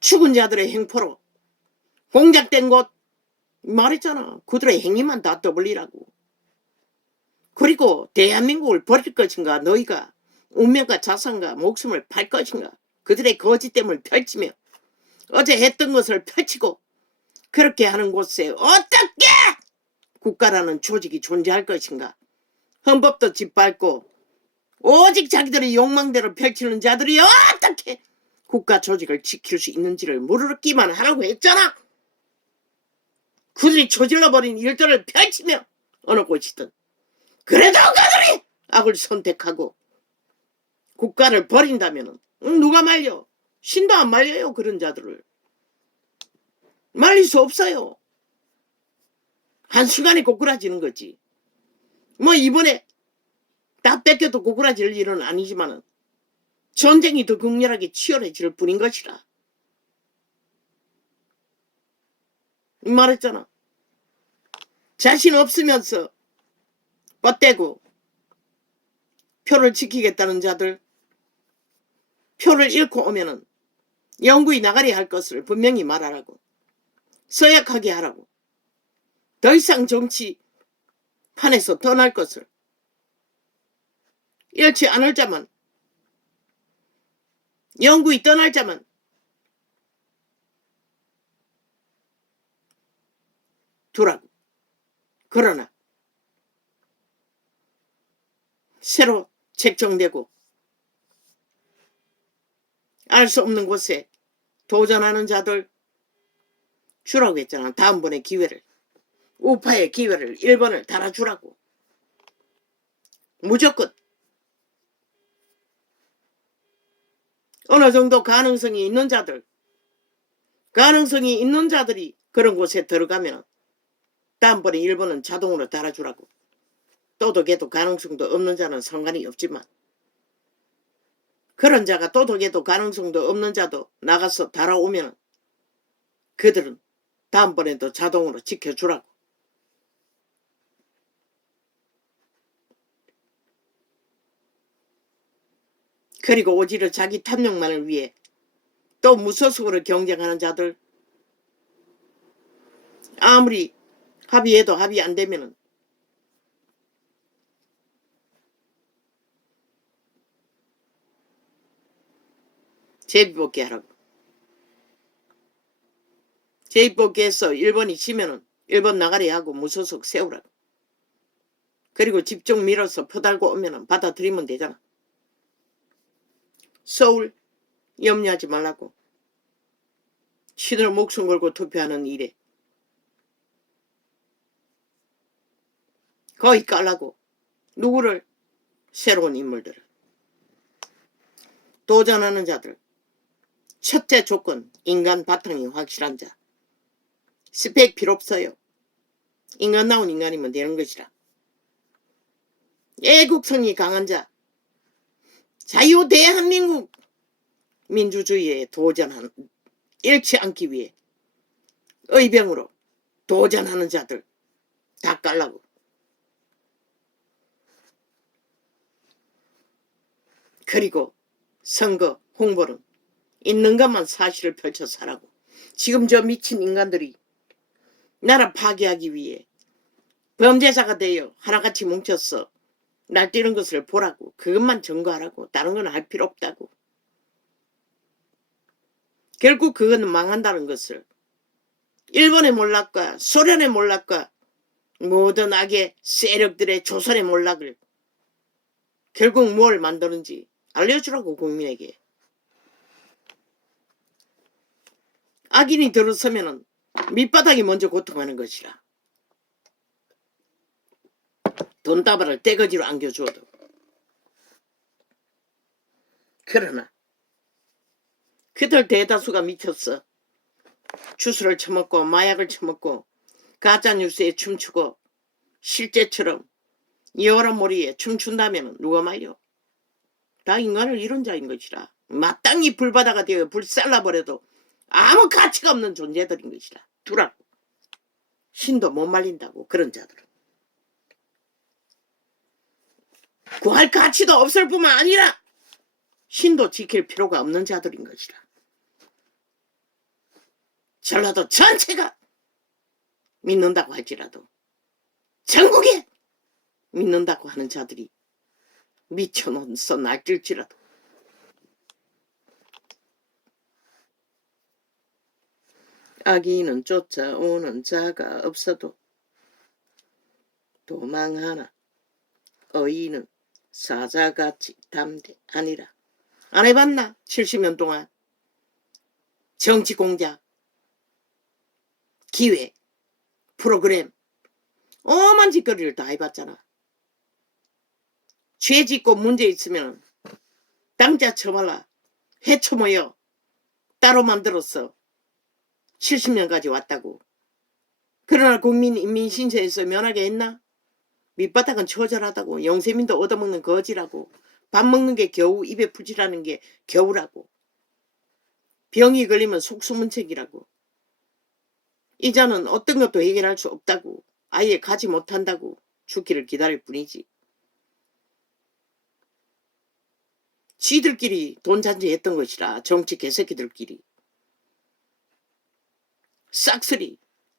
죽은 자들의 행포로 공작된 곳 말했잖아. 그들의 행위만 다 떠벌리라고. 그리고 대한민국을 버릴 것인가, 너희가 운명과 자산과 목숨을 팔 것인가, 그들의 거짓됨을 펼치며 어제 했던 것을 펼치고 그렇게 하는 곳에 어떻게 국가라는 조직이 존재할 것인가. 헌법도 짓밟고 오직 자기들의 욕망대로 펼치는 자들이 어떻게 국가 조직을 지킬 수 있는지를 물어뜯기만 하라고 했잖아. 그들이 저질러버린 일들을 펼치며 어느 곳이든 그래도 그들이 악을 선택하고 국가를 버린다면 누가 말려? 신도 안 말려요. 그런 자들을 말릴 수 없어요. 한순간에 고꾸라지는 거지. 뭐 이번에 다 뺏겨도 고꾸라질 일은 아니지만은 전쟁이 더 극렬하게 치열해질 뿐인 것이라. 말했잖아. 자신 없으면서 뻗대고 표를 지키겠다는 자들, 표를 잃고 오면은 영구히 나가리 할 것을 분명히 말하라고. 서약하게 하라고. 더 이상 정치판에서 떠날 것을. 잃지 않을 자만, 영구히 떠날 자만 두라고. 그러나 새로 책정되고 알 수 없는 곳에 도전하는 자들 주라고 했잖아. 다음번에 기회를, 우파의 기회를 1번을 달아주라고. 무조건 어느 정도 가능성이 있는 자들이 그런 곳에 들어가면 다음번에 1번은 자동으로 달아주라고. 도덕에도 가능성도 없는 자는 상관이 없지만 그런 자가 도덕에도 가능성도 없는 자도 나가서 달아오면 그들은 다음번에도 자동으로 지켜주라고. 그리고 오히려 자기 탐욕만을 위해 또 무소속으로 경쟁하는 자들, 아무리 합의해도 합의 안 되면은 제비뽑기 하라고. 제비뽑기해서 1번이 지면은 1번 나가리 하고 무소속 세우라고. 그리고 집중 밀어서 퍼달고 오면은 받아들이면 되잖아. 서울 염려하지 말라고. 시들 목숨 걸고 투표하는 일에 거의 깔라고. 누구를? 새로운 인물들을. 도전하는 자들. 첫째 조건, 인간 바탕이 확실한 자. 스펙 필요 없어요. 인간 나온 인간이면 되는 것이라. 애국성이 강한 자. 자유 대한민국 민주주의에 잃지 않기 위해 의병으로 도전하는 자들 다 깔라고. 그리고 선거 홍보는 있는 것만 사실을 펼쳐서 하라고. 지금 저 미친 인간들이 나라 파괴하기 위해 범죄자가 되어 하나같이 뭉쳐서 날뛰는 것을 보라고. 그것만 증거하라고. 다른 건 할 필요 없다고. 결국 그거는 망한다는 것을 일본의 몰락과 소련의 몰락과 모든 악의 세력들의 조선의 몰락을 결국 뭘 만드는지 알려주라고. 국민에게. 악인이 들어서면 밑바닥이 먼저 고통하는 것이라. 돈다발을 떼거지로 안겨주어도. 그러나 그들 대다수가 미쳤어. 주스를 처먹고 마약을 처먹고 가짜뉴스에 춤추고 실제처럼 여러머리에 춤춘다면 누가 말려? 다 인간을 잃은 자인 것이라. 마땅히 불바다가 되어 불살라버려도 아무 가치가 없는 존재들인 것이라. 두라고. 신도 못 말린다고. 그런 자들은. 구할 가치도 없을 뿐만 아니라 신도 지킬 필요가 없는 자들인 것이라. 전라도 전체가 믿는다고 할지라도 전국에 믿는다고 하는 자들이 미쳐놓서 날뛸지라도 악인은 쫓아오는 자가 없어도 도망하나 의인은 사자같이 담대하니라. 안 해봤나? 70년 동안 정치 공작, 기획, 프로그램 오만 짓거리를 다 해봤잖아. 죄 짓고 문제 있으면 당자 쳐발라 해쳐모여 따로 만들었어. 70년까지 왔다고. 그러나 국민 인민신세에서 면하게 했나? 밑바닥은 처절하다고. 영세민도 얻어먹는 거지라고. 밥 먹는 게 겨우 입에 풀칠하는 게 겨우라고. 병이 걸리면 속수문책이라고. 이자는 어떤 것도 해결할 수 없다고. 아예 가지 못한다고. 죽기를 기다릴 뿐이지. 지들끼리 돈잔치 했던 것이라. 정치 개새끼들끼리. 싹쓸이.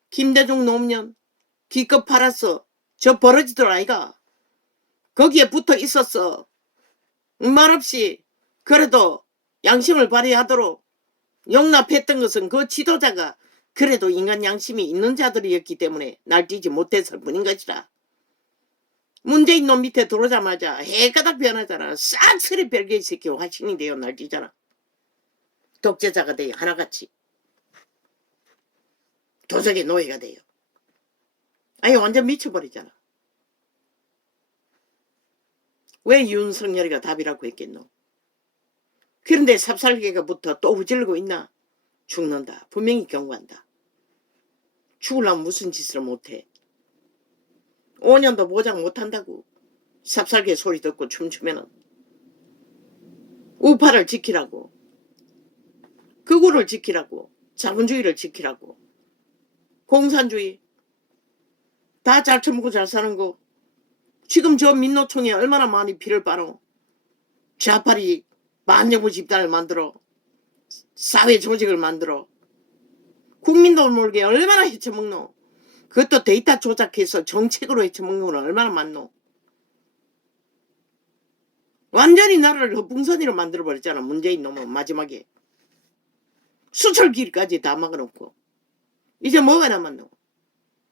김대중 노무현 기껏 팔았어. 저 버러지들 아이가. 거기에 붙어 있었어. 말없이 그래도 양심을 발휘하도록 용납했던 것은 그 지도자가 그래도 인간 양심이 있는 자들이었기 때문에 날뛰지 못했을 뿐인 것이라. 문재인 놈 밑에 들어오자마자 해가닥 변하잖아. 싹쓸이 별개의 새끼 화신이 되어 날뛰잖아. 독재자가 되어 하나같이. 도적의 노예가 돼요. 아예 완전 미쳐버리잖아. 왜 윤석열이가 답이라고 했겠노? 그런데 삽살개가부터 또 후질르고 있나? 죽는다. 분명히 경고한다. 죽으려면 무슨 짓을 못해. 5년도 보장 못한다고. 삽살개 소리 듣고 춤추면은. 우파를 지키라고. 극우를 지키라고. 자본주의를 지키라고. 공산주의 다 잘 처먹고 잘 사는 거. 지금 저 민노총에 얼마나 많이 피를 빨어. 좌파리 반정부 집단을 만들어. 사회 조직을 만들어. 국민도 모르게 얼마나 헤쳐먹노. 그것도 데이터 조작해서 정책으로 헤쳐먹는 건 얼마나 많노. 완전히 나라를 헛붕선이로 만들어버렸잖아. 문재인 놈은 마지막에. 수철길까지 다 막아놓고. 이제 뭐가 남았노?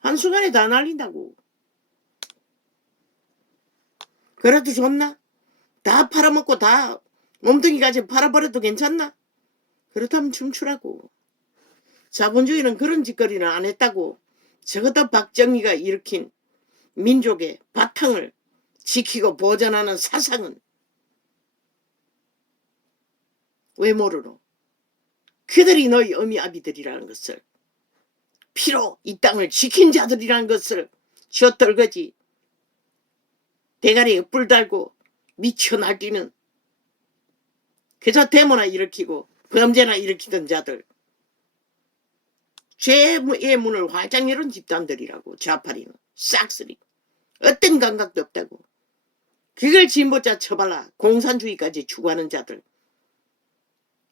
한순간에 다 날린다고. 그래도 좋나? 다 팔아먹고 다 몸뚱이까지 팔아버려도 괜찮나? 그렇다면 춤추라고. 자본주의는 그런 짓거리는 안 했다고. 적어도 박정희가 일으킨 민족의 바탕을 지키고 보존하는 사상은 왜 모르노? 그들이 너희 어미아비들이라는 것을, 피로 이 땅을 지킨 자들이라는 것을 쥐어떨거지. 대가리에 뿔 달고 미쳐 날뛰는 그저 데모나 일으키고 범죄나 일으키던 자들, 죄의 문을 활짝 열은 집단들이라고. 좌파리는 싹쓸이 어떤 감각도 없다고. 그걸 진보자 처발라 공산주의까지 추구하는 자들,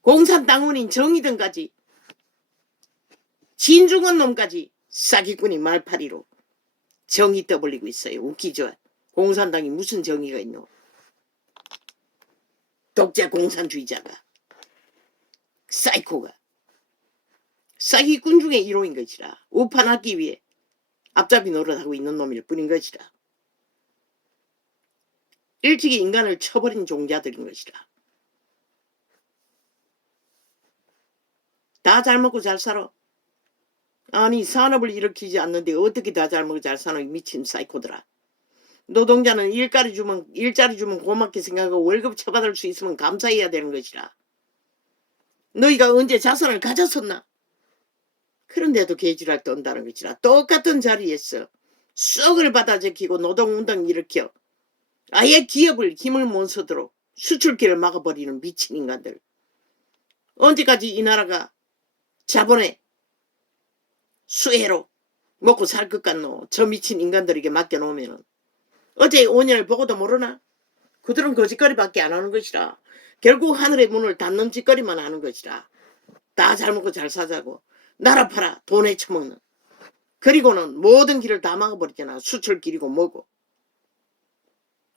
공산당원인 정의등까지, 진중한 놈까지 사기꾼이 말파리로 정의 떠벌리고 있어요. 웃기죠? 공산당이 무슨 정의가 있노? 독재 공산주의자가, 사이코가 사기꾼 중에 1호인 것이라. 우판하기 위해 앞잡이 노릇하고 있는 놈일 뿐인 것이라. 일찍이 인간을 쳐버린 종자들인 것이라. 다 잘 먹고 잘 살아. 아니 산업을 일으키지 않는데 어떻게 다 잘 먹고 잘 사노? 미친 사이코들아. 노동자는 일자리 주면 고맙게 생각하고 월급 처받을 수 있으면 감사해야 되는 것이라. 너희가 언제 자산을 가졌었나? 그런데도 개지랄 떤다는 것이라. 똑같은 자리에서 썩을 받아 적히고 노동운동 일으켜 아예 기업을 힘을 못 쓰도록 수출길을 막아버리는 미친 인간들. 언제까지 이 나라가 자본의 수혜로 먹고 살 것 같노? 저 미친 인간들에게 맡겨놓으면은. 어제 5년을 보고도 모르나? 그들은 거짓거리밖에 안 하는 것이라. 결국 하늘의 문을 닫는 짓거리만 하는 것이라. 다 잘 먹고 잘 사자고. 나라 팔아 돈에 처먹는. 그리고는 모든 길을 다 막아버렸잖아. 수출길이고 뭐고.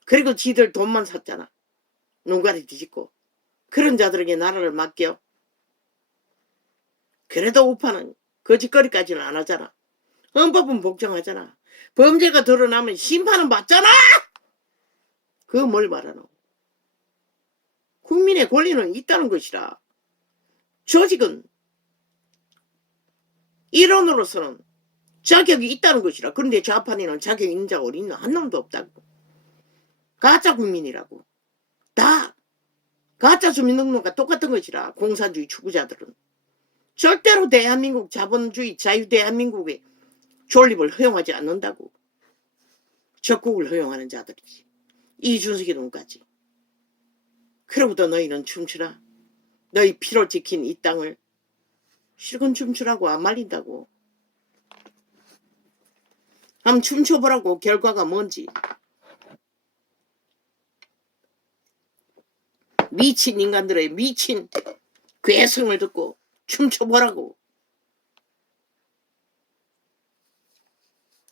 그리고 지들 돈만 샀잖아. 눈가리 뒤집고. 그런 자들에게 나라를 맡겨. 그래도 우파는 거짓거리까지는 안 하잖아. 헌법은 복종하잖아. 범죄가 드러나면 심판은 받잖아. 그거 뭘 말하노. 국민의 권리는 있다는 것이라. 조직은 일원으로서는 자격이 있다는 것이라. 그런데 좌판에는 자격 있는 자가 어디 있나. 한 놈도 없다고. 가짜 국민이라고. 다 가짜 주민등록과 똑같은 것이라. 공산주의 추구자들은. 절대로 대한민국 자본주의 자유대한민국의 존립을 허용하지 않는다고. 적국을 허용하는 자들이지. 이준석이 놈까지. 그러고도 너희는 춤추라. 너희 피로 지킨 이 땅을 실컷 춤추라고 안 말린다고. 한번 춤춰보라고. 결과가 뭔지. 미친 인간들의 미친 괴성을 듣고 춤춰보라고.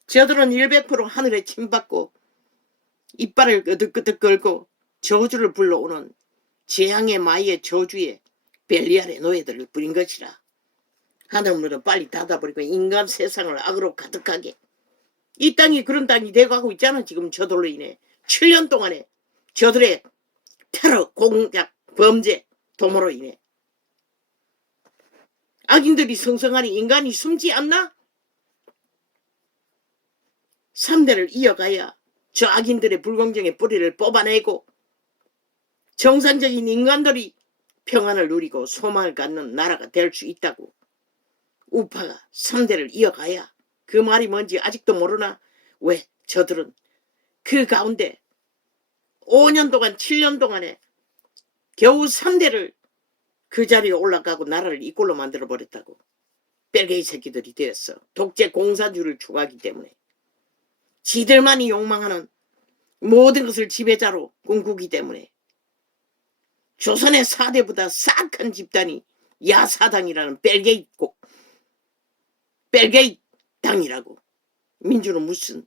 저들은 100% 하늘에 침받고 이빨을 끄덕끄덕 걸고 저주를 불러오는 재앙의 마이의 저주에 벨리알의 노예들을 부린 것이라. 하늘문을 빨리 닫아버리고 인간 세상을 악으로 가득하게. 이 땅이 그런 땅이 돼가고 있잖아. 지금 저들로 인해 7년 동안에 저들의 테러, 공작, 범죄, 도모로 인해 악인들이 성성하니 인간이 숨지 않나? 3대를 이어가야 저 악인들의 불공정의 뿌리를 뽑아내고 정상적인 인간들이 평안을 누리고 소망을 갖는 나라가 될 수 있다고. 우파가 3대를 이어가야. 그 말이 뭔지 아직도 모르나? 왜 저들은 그 가운데 5년 동안 7년 동안에 겨우 3대를 그 자리에 올라가고 나라를 이꼴로 만들어버렸다고. 뺄개이 새끼들이 되었어. 독재 공산주의를 추구하기 때문에. 지들만이 욕망하는 모든 것을 지배자로 꿈꾸기 때문에. 조선의 4대보다 싹한 집단이 야사당이라는 뺄개이 당이라고. 민주는 무슨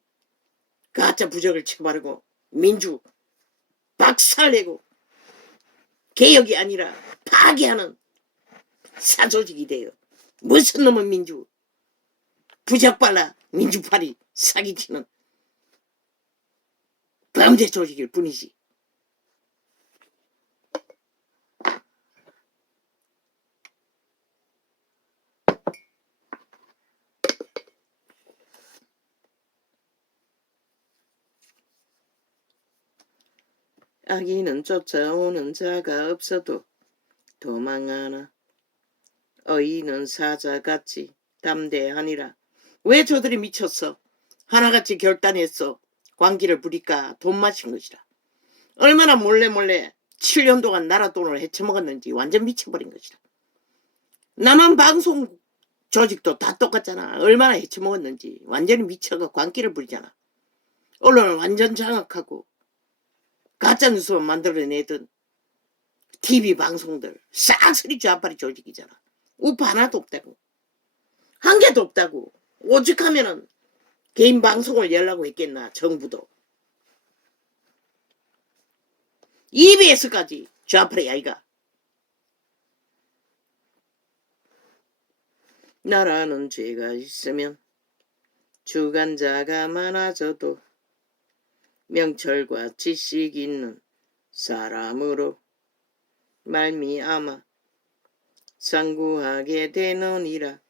가짜 부적을 쳐바르고 민주 박살내고 개혁이 아니라 파괴하는 사조직이 돼요. 무슨 놈은 민주 부적발라 민주파리 사기치는 범죄 조직일 뿐이지. 악인은 쫓아오는 자가 없어도 도망하나. 어이는 사자같이 담대하니라. 왜 저들이 미쳤어? 하나같이 결단했어. 광기를 부릴까 돈 마신 것이라. 얼마나 몰래 7년 동안 나라 돈을 헤쳐먹었는지 완전 미쳐버린 것이라. 남한 방송 조직도 다 똑같잖아. 얼마나 헤쳐먹었는지 완전히 미쳐가 광기를 부리잖아. 언론을 완전 장악하고 가짜뉴스만 만들어내던 TV 방송들 싹쓸이 좌파리 조직이잖아. 우파 하나도 없다고. 한 개도 없다고. 오죽하면은 개인 방송을 열라고 했겠나. 정부도. EBS까지 좌파리 아이가. 나라는 죄가 있으면 주관자가 많아져도 명철과 지식 있는 사람으로 말미암아 상구하게 되느니라.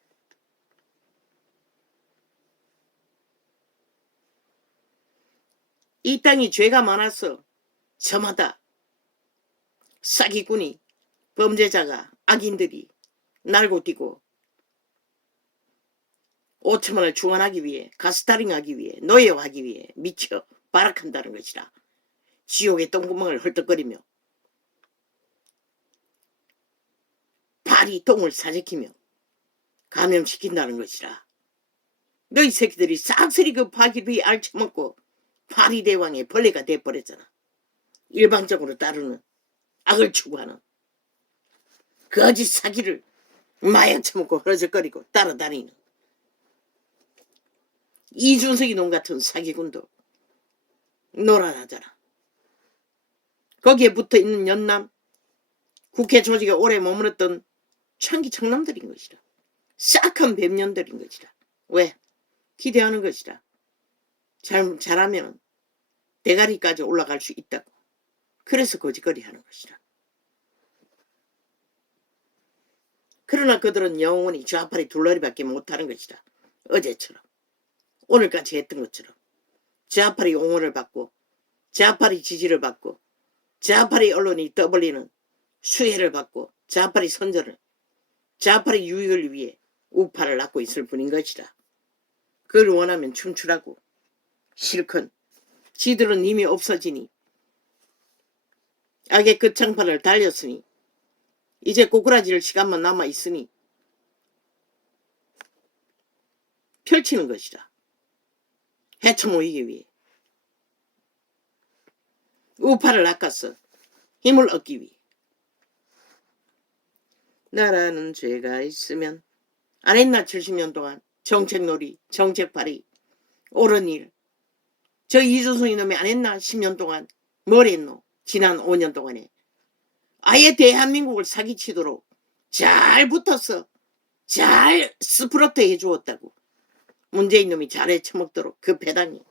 이 땅이 죄가 많아서 저마다 사기꾼이 범죄자가 악인들이 날고 뛰고 5천만 원을 주관하기 위해 가스타링하기 위해 노예화하기 위해 미쳐 발악한다는 것이라. 지옥의 똥구멍을 헐떡거리며 발이 똥을 사재키며 감염시킨다는 것이라. 너희 새끼들이 싹쓸이 그 파기비 알쳐먹고 파리대왕의 벌레가 돼버렸잖아. 일방적으로 따르는 악을 추구하는 거짓 사기를 마약 처먹고 흐러적거리고 따라다니는 이준석이 놈 같은 사기꾼도 놀아나잖아. 거기에 붙어있는 연남 국회 조직에 오래 머물렀던 창기청남들인 것이라. 싹한 뱀년들인 것이라. 왜? 기대하는 것이라. 잘하면 대가리까지 올라갈 수 있다고. 그래서 거짓거리 하는 것이라. 그러나 그들은 영원히 좌파리 둘러리밖에 못하는 것이라. 어제처럼 오늘까지 했던 것처럼 좌파리 옹호를 받고 좌파리 지지를 받고 좌파리 언론이 떠벌리는 수혜를 받고 좌파리 선전을 좌파리 유익을 위해 우파를 낳고 있을 뿐인 것이라. 그걸 원하면 춤추라고. 실컷 지들은 이미 없어지니 악의 끝장판을 달렸으니 이제 꼬꾸라질 시간만 남아있으니 펼치는 것이라. 헤쳐모이기 위해 우파를 낚아서 힘을 얻기 위해. 나라는 죄가 있으면 안 했나 70년 동안 정책놀이 정책발의 옳은 일. 저 이준석 이놈이 안 했나 10년 동안 뭘 했노 지난 5년 동안에. 아예 대한민국을 사기치도록 잘 붙어서 잘 스프로트 해주었다고. 문재인 놈이 잘해 처먹도록 그 배당이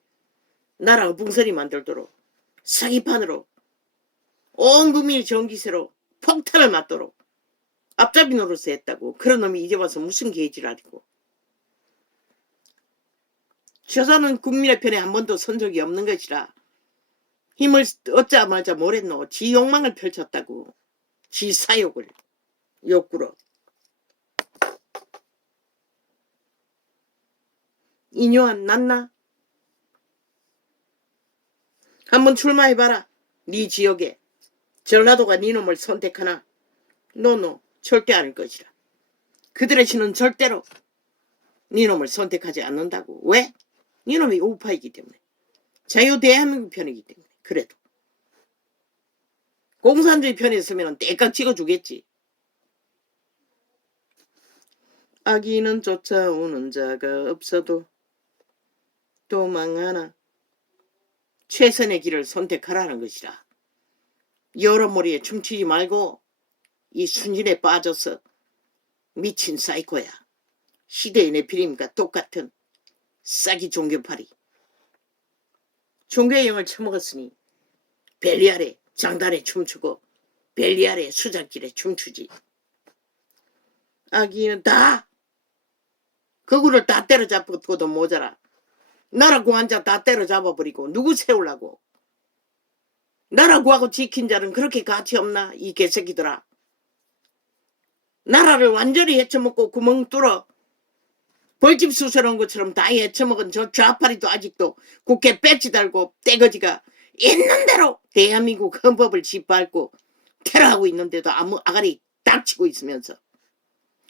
나라 어붕서리 만들도록 사기판으로 온 국민이 전기세로 폭탄을 맞도록 앞잡이 노릇을 했다고. 그런 놈이 이제 와서 무슨 개지랄이고. 저자는 국민의 편에 한 번도 선 적이 없는 것이라. 힘을 얻자마자 뭘 했노. 지 욕망을 펼쳤다고. 지 사욕을 욕구로. 인요한 낫나? 한번 출마해봐라. 네 지역에 전라도가 네 놈을 선택하나? 노노 절대 아닐 것이라. 그들의 신은 절대로 네 놈을 선택하지 않는다고. 왜? 네 놈이 우파이기 때문에. 자유 대한민국 편이기 때문에. 그래도 공산주의 편에 있으면 떼깍 찍어주겠지. 악인은 쫓아오는 자가 없어도 도망하나. 최선의 길을 선택하라는 것이라. 여러머리에 춤추지 말고 이 순진에 빠져서 미친 사이코야. 시대의 네피림과 똑같은 싹이 종교파리. 종교의 영을 처먹었으니 벨리 아래 장단에 춤추고 벨리 아래 수장길에 춤추지. 악인은 다 거구를 다 때려잡고도 모자라. 나라 구한 자 다 때려잡아버리고 누구 세우려고. 나라 구하고 지킨 자는 그렇게 가치 없나 이 개새끼들아. 나라를 완전히 헤쳐먹고 구멍 뚫어 벌집 수술한 것처럼 다 헤쳐먹은 저 좌파리도 아직도 국회 배지 달고 떼거지가 있는 대로 대한민국 헌법을 짓밟고 테러하고 있는데도 아무 아가리 닥치고 있으면서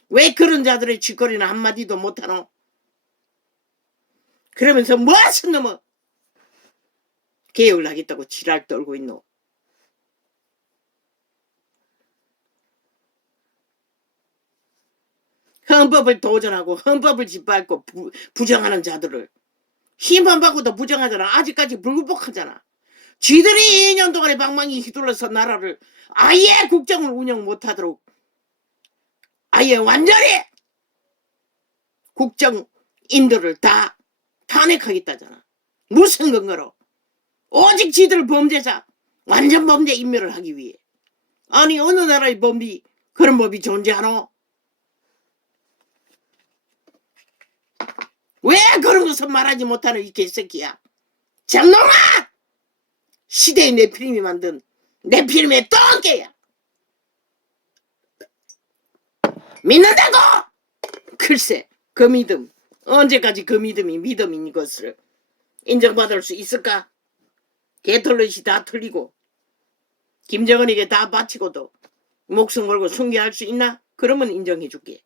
왜 그런 자들의 쥐거리는 한마디도 못하노? 그러면서 무엇은 놈은 개혁을 하겠다고 지랄 떨고 있노? 헌법을 도전하고 헌법을 짓밟고 부정하는 자들을 힘만 받고도 부정하잖아. 아직까지 불구복하잖아. 쥐들이 2년 동안에 방망이 휘둘러서 나라를 아예 국정을 운영 못하도록 아예 완전히 국정인들을 다 탄핵하겠다잖아. 무슨 근거로? 오직 지들 범죄자 완전 범죄 인멸을 하기 위해. 아니 어느 나라의 법이 그런 법이 존재하노? 왜 그런 것을 말하지 못하는 이 개새끼야. 장놈아! 시대의 네피림이 만든 네피림의 똥개야. 믿는다고! 글쎄 그 믿음 언제까지 그 믿음이 믿음인 것을 인정받을 수 있을까? 개털릇이 다 틀리고 김정은에게 다 바치고도 목숨 걸고 숭배할 수 있나? 그러면 인정해줄게.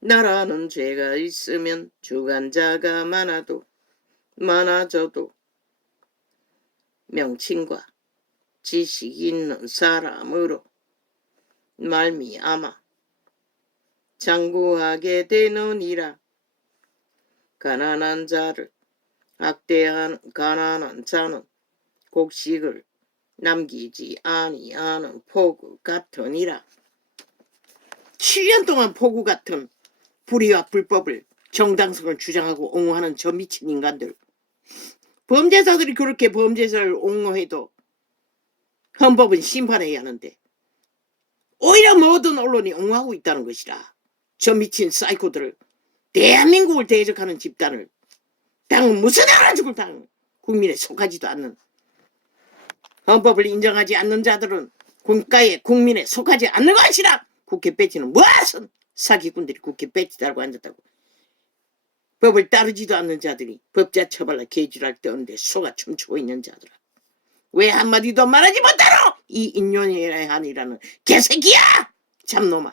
나라는 죄가 있으면 주관자가 많아져도 명칭과 지식 있는 사람으로 말미암아 장구하게 되느니라. 가난한 자를 학대한 가난한 자는 곡식을 남기지 아니하는 포구 같으니라. 7년 동안 포구 같은 불의와 불법을 정당성을 주장하고 옹호하는 저 미친 인간들. 범죄자들이 그렇게 범죄자를 옹호해도 헌법은 심판해야 하는데 오히려 모든 언론이 옹호하고 있다는 것이라. 저 미친 사이코들을, 대한민국을 대적하는 집단을, 당은 무슨 알아 죽을 당, 국민에 속하지도 않는, 헌법을 인정하지 않는 자들은 국가에 국민에 속하지 않는 것이라. 국회 배지는 무슨 사기꾼들이 국회 배지 달고 앉았다고. 법을 따르지도 않는 자들이 법자 처벌라 개지랄 떠는데 속아 춤추고 있는 자들아. 왜 한마디도 말하지 못하노? 이 인연이라는 개새끼야! 참놈아.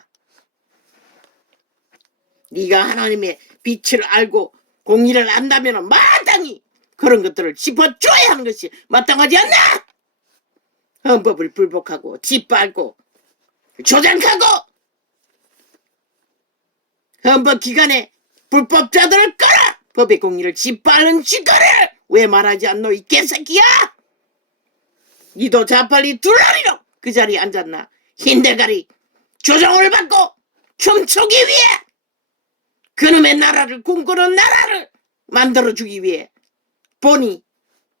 네가 하나님의 빛을 알고 공의를 안다면 마땅히 그런 것들을 짚어줘야 하는 것이 마땅하지 않나? 헌법을 불복하고 짓밟고 조장하고 헌법 기관에 불법자들을 끌어 법의 공의를 짓밟는 짓거를 왜 말하지 않노? 이 개새끼야! 니도 자빨리 둘러리로 그 자리에 앉았나? 흰대가리 조정을 받고 춤추기 위해 그놈의 나라를 꿈꾸는 나라를 만들어주기 위해 보니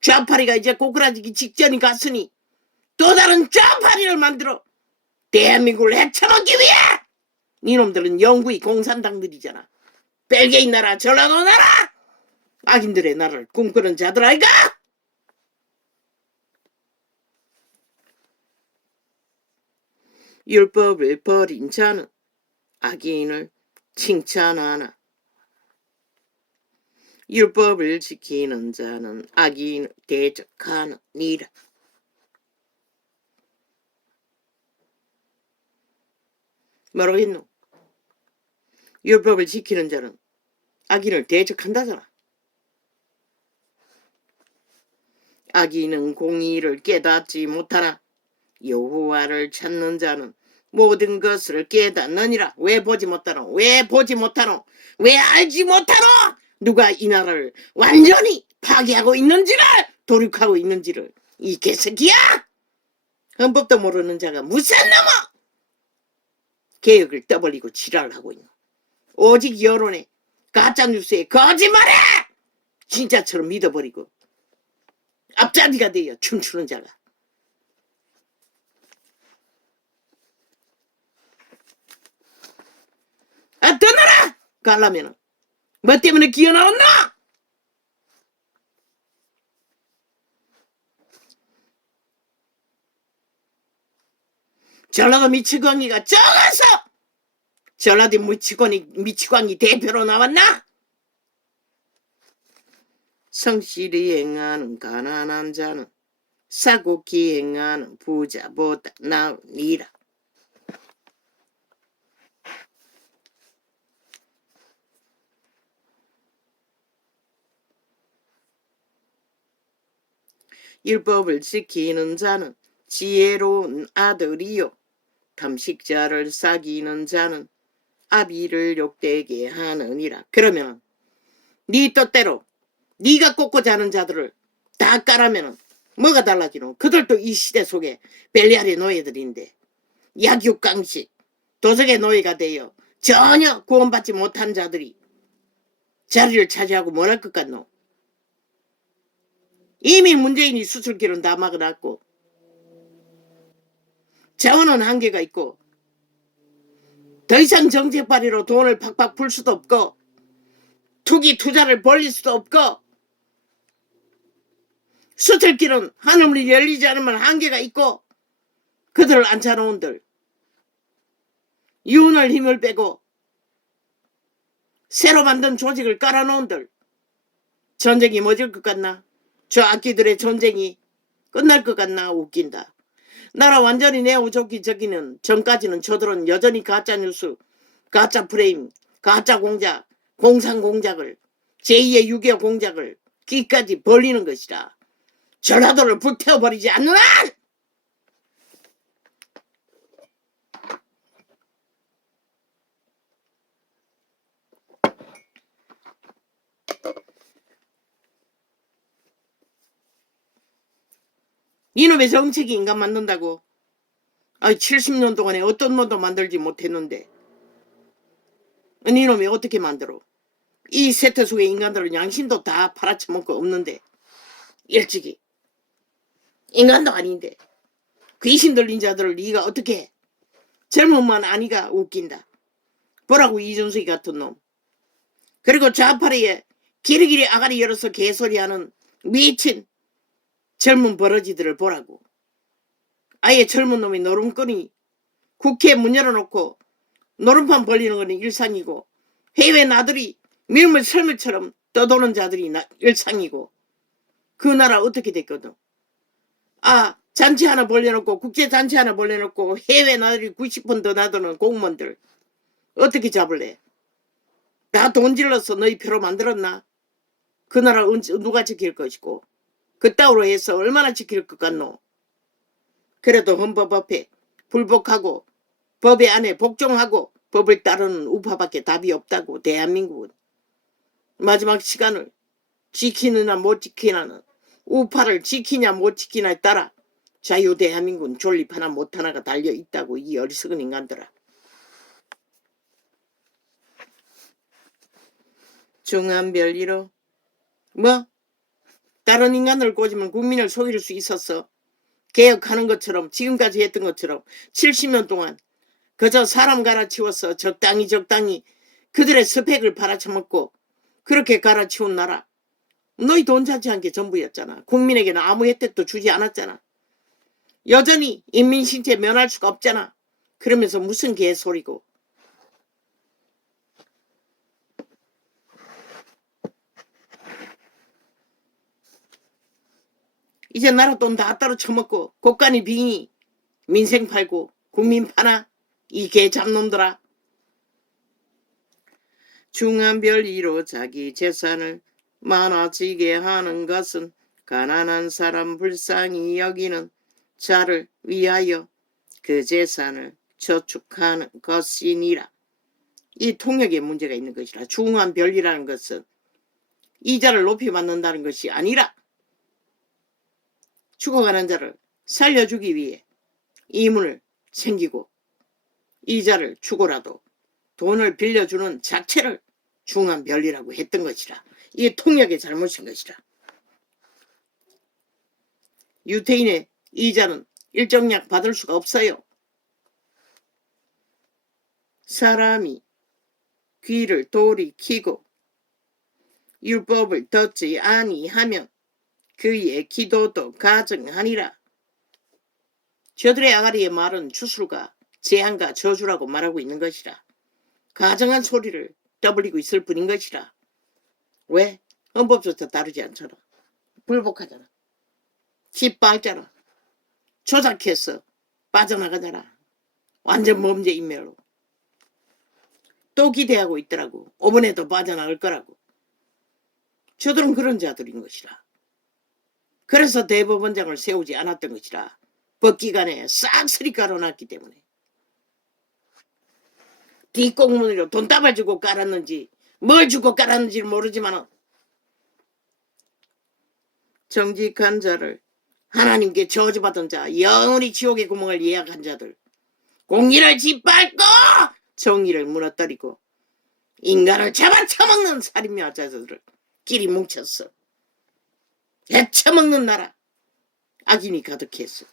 좌파리가 이제 고꾸라지기 직전이 갔으니 또 다른 좌파리를 만들어 대한민국을 헤쳐먹기 위해. 니놈들은 영구히 공산당들이잖아. 벨기에 나라, 전라도 나라, 악인들의 나라를 꿈꾸는 자들 아이가? 율법을 버린 자는 악인을 칭찬하나 율법을 지키는 자는 악인을 대적하느니라. 뭐라고 했노? 율법을 지키는 자는 악인을 대적한다잖아. 악인은 공의를 깨닫지 못하나 여호와를 찾는 자는 모든 것을 깨닫느니라. 왜 보지 못하노? 왜 보지 못하노? 왜 알지 못하노? 누가 이 나라를 완전히 파괴하고 있는지를, 도륙하고 있는지를. 이 개새끼야! 헌법도 모르는 자가 무슨 놈아 개혁을 떠벌리고 지랄을 하고 있노. 오직 여론에 가짜뉴스에 거짓말에 진짜처럼 믿어버리고 앞자리가 되어 춤추는 자가. 아, 떠나라! 가려면은 뭐 때문에 기어 나왔나? 전라도 미치광이가 적어서 전라도 미치광이 대표로 나왔나? 성실히 행하는 가난한 자는 사고기 행하는 부자보다 나으니라. 율법을 지키는 자는 지혜로운 아들이요 탐식자를 사귀는 자는 아비를 욕되게 하느니라. 그러면 네 뜻대로 네가 꽂고자 하는 자들을 다 까라면 뭐가 달라지노? 그들도 이 시대 속에 벨리알의 노예들인데 약육강식 도적의 노예가 되어 전혀 구원받지 못한 자들이 자리를 차지하고 뭘 할 것 같노? 이미 문재인이 수출길은 다 막아놨고 자원은 한계가 있고 더 이상 정책발의로 돈을 팍팍 풀 수도 없고 투기 투자를 벌릴 수도 없고 수출길은 하늘문이 열리지 않으면 한계가 있고 그들을 앉혀놓은들 이윤을 힘을 빼고 새로 만든 조직을 깔아놓은들 전쟁이 멎을 것 같나? 저 악기들의 전쟁이 끝날 것 같나? 웃긴다. 나라 완전히 내어줬기 저기는 전까지는 저들은 여전히 가짜뉴스, 가짜 프레임, 가짜 공작, 공상공작을 제2의 6.25 공작을 귀까지 벌리는 것이라. 전라도를 불태워버리지 않는 한 이놈의 정책이 인간 만든다고? 70년 동안에 어떤 놈도 만들지 못했는데 이놈이 어떻게 만들어? 이 세태 속의 인간들은 양심도 다 팔아쳐먹고 없는데 일찍이 인간도 아닌데 귀신 들린 자들을 네가 어떻게 해? 젊은만 아니가 웃긴다. 보라고 이준석이 같은 놈. 그리고 좌파리에 기리기리 아가리 열어서 개소리하는 미친 젊은 버러지들을 보라고. 아예 젊은 놈이 노름꾼이 국회 문 열어놓고 노름판 벌리는 건 일상이고 해외 나들이 밀물 설물처럼 떠도는 자들이 일상이고 그 나라 어떻게 됐거든. 잔치 하나 벌려놓고 국제잔치 하나 벌려놓고 해외 나들이 90분 더 나도는 공무원들 어떻게 잡을래? 다 돈 질러서 너희 표로 만들었나? 그 나라 누가 지킬 것이고 그따위로 해서 얼마나 지킬 것 같노? 그래도 헌법 앞에 불복하고 법의 안에 복종하고 법을 따르는 우파밖에 답이 없다고. 대한민국은 마지막 시간을 지키느냐 못 지키느냐는 우파를 지키냐 못 지키냐에 따라 자유 대한민국은 존립 하나 못 하나가 달려있다고. 이 어리석은 인간들아. 중한별 1호 뭐 다른 인간을 꼬지면 국민을 속일 수 있었어. 개혁하는 것처럼 지금까지 했던 것처럼 70년 동안 그저 사람 갈아치워서 적당히 그들의 스펙을 팔아쳐먹고 그렇게 갈아치운 나라. 너희 돈 차지한 게 전부였잖아. 국민에게는 아무 혜택도 주지 않았잖아. 여전히 인민신체 면할 수가 없잖아. 그러면서 무슨 개소리고. 이제 나라 돈 다 따로 처먹고 곳간이 빙이 민생 팔고 국민 파나 이 개 잡놈들아. 중한별 1호 자기 재산을 많아지게 하는 것은 가난한 사람 불쌍히 여기는 자를 위하여 그 재산을 저축하는 것이니라. 이 통역에 문제가 있는 것이라. 중한별이라는 것은 이자를 높이 받는다는 것이 아니라 죽어가는 자를 살려주기 위해 이문을 챙기고 이자를 주고라도 돈을 빌려주는 자체를 중한별이라고 했던 것이라. 이게 통역의 잘못인 것이라. 유태인의 이자는 일정량 받을 수가 없어요. 사람이 귀를 돌이키고 율법을 듣지 아니하면 그의 기도도 가증하니라. 저들의 아가리의 말은 주술과 재앙과 저주라고 말하고 있는 것이라. 가정한 소리를 떠벌리고 있을 뿐인 것이라. 왜? 헌법조차 다르지 않잖아. 불복하잖아. 짓밟잖아. 조작해서 빠져나가잖아. 완전 범죄인멸로. 또 기대하고 있더라고. 이번에도 빠져나갈 거라고. 저들은 그런 자들인 것이라. 그래서 대법원장을 세우지 않았던 것이라. 법기관에 싹쓸이 깔아놨기 때문에. 뒷공문으로 돈다발 주고 깔았는지 뭘 주고 깔았는지 모르지만 정직한 자를 하나님께 저주받은 자, 영원히 지옥의 구멍을 예약한 자들, 공의를 짓밟고 정의를 무너뜨리고 인간을 잡아쳐먹는 살인마 자들을 끼리 뭉쳤어. 해쳐먹는 나라. 악인이 가득했어.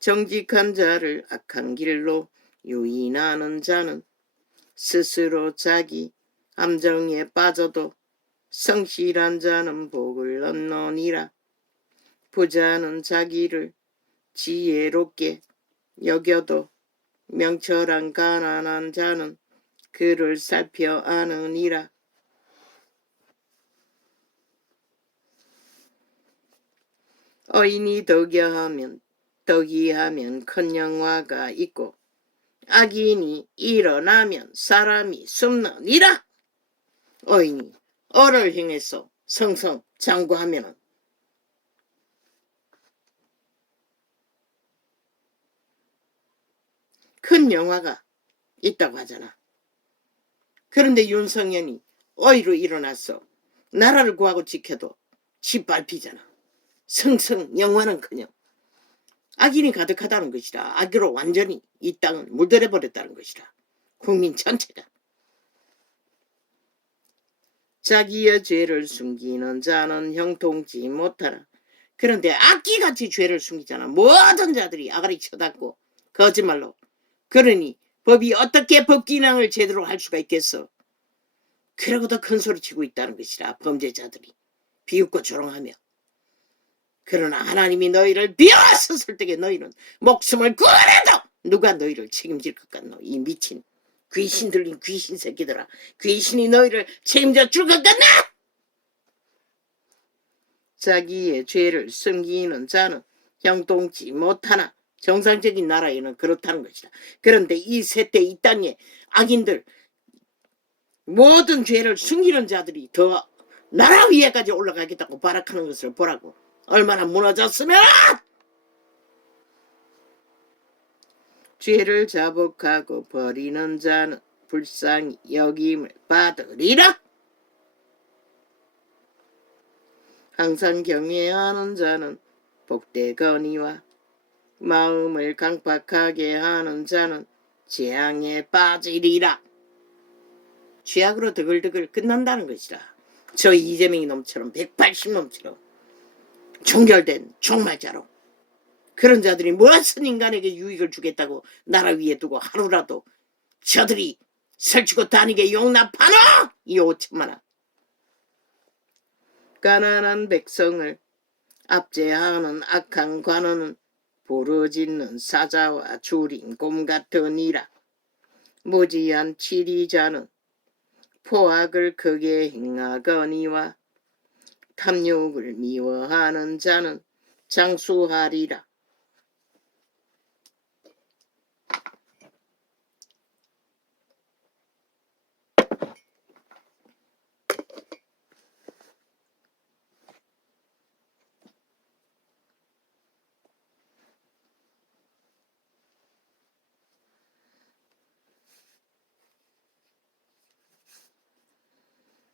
정직한 자를 악한 길로 유인하는 자는 스스로 자기 함정에 빠져도 성실한 자는 복을 얻노니라. 부자는 자기를 지혜롭게 여겨도 명철한 가난한 자는 그를 살펴 아느니라. 어인이 덕이하면 큰 영화가 있고 악인이 일어나면 사람이 숨느니라. 어인이 어를 행해서 성성장구하면은 큰 영화가 있다고 하잖아. 그런데 윤석열이 어이로 일어나서 나라를 구하고 지켜도 짓밟히잖아. 성성 영화는커녕 악인이 가득하다는 것이라. 악으로 완전히 이 땅은 물들여 버렸다는 것이라. 국민 전체가. 자기의 죄를 숨기는 자는 형통치 못하라. 그런데 악기같이 죄를 숨기잖아. 모든 자들이 아가리 쳐닫고 거짓말로. 그러니 법이 어떻게 법기능을 제대로 할 수가 있겠어. 그러고도 큰 소리 치고 있다는 것이라. 범죄자들이 비웃고 조롱하며. 그러나 하나님이 너희를 비워서을 때에 너희는 목숨을 구하래도 누가 너희를 책임질 것 같노. 이 미친 귀신 들린 귀신 새끼들아. 귀신이 너희를 책임져 줄 것 같나. 자기의 죄를 숨기는 자는 형통치 못하나. 정상적인 나라에는 그렇다는 것이다. 그런데 이 세대 이 땅에 악인들 모든 죄를 숨기는 자들이 더 나라 위에까지 올라가겠다고 발악하는 것을 보라고. 얼마나 무너졌으면. 죄를 자복하고 버리는 자는 불쌍히 여김을 받으리라. 항상 경외하는 자는 복되거니와 마음을 강팍하게 하는 자는 재앙에 빠지리라. 죄악으로 드글드글 끝난다는 것이라. 저 이재명이 놈처럼 180놈처럼 종결된 종말자로 그런 자들이 무엇은 인간에게 유익을 주겠다고 나라 위에 두고 하루라도 저들이 설치고 다니게 용납하노. 이 5천만원 가난한 백성을 압제하는 악한 관원은 부르짖는 사자와 줄인 곰 같으니라. 무지한 치리자는 포악을 크게 행하거니와 탐욕을 미워하는 자는 장수하리라.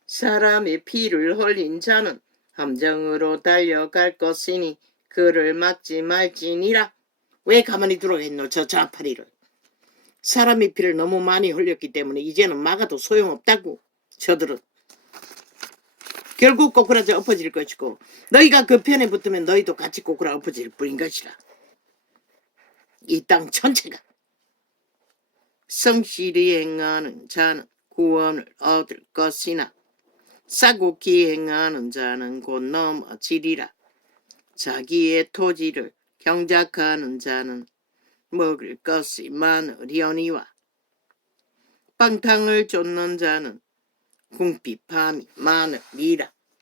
사람의 피를 흘린 자는 함정으로 달려갈 것이니 그를 막지 말지니라. 왜 가만히 두라겠노. 저 좌파리를. 사람의 피를 너무 많이 흘렸기 때문에 이제는 막아도 소용없다고. 저들은 결국 꼬꾸라져 엎어질 것이고 너희가 그 편에 붙으면 너희도 같이 꼬꾸라 엎어질 뿐인 것이라. 이 땅 전체가. 성실히 행하는 자는 구원을 얻을 것이나 싸고기 행하는 자는 곧 넘어지리라. 자기의 토지를 경작하는 자는 먹을 것이 많으려니와 방탕을 쫓는 자는 궁핍함이 많으리라.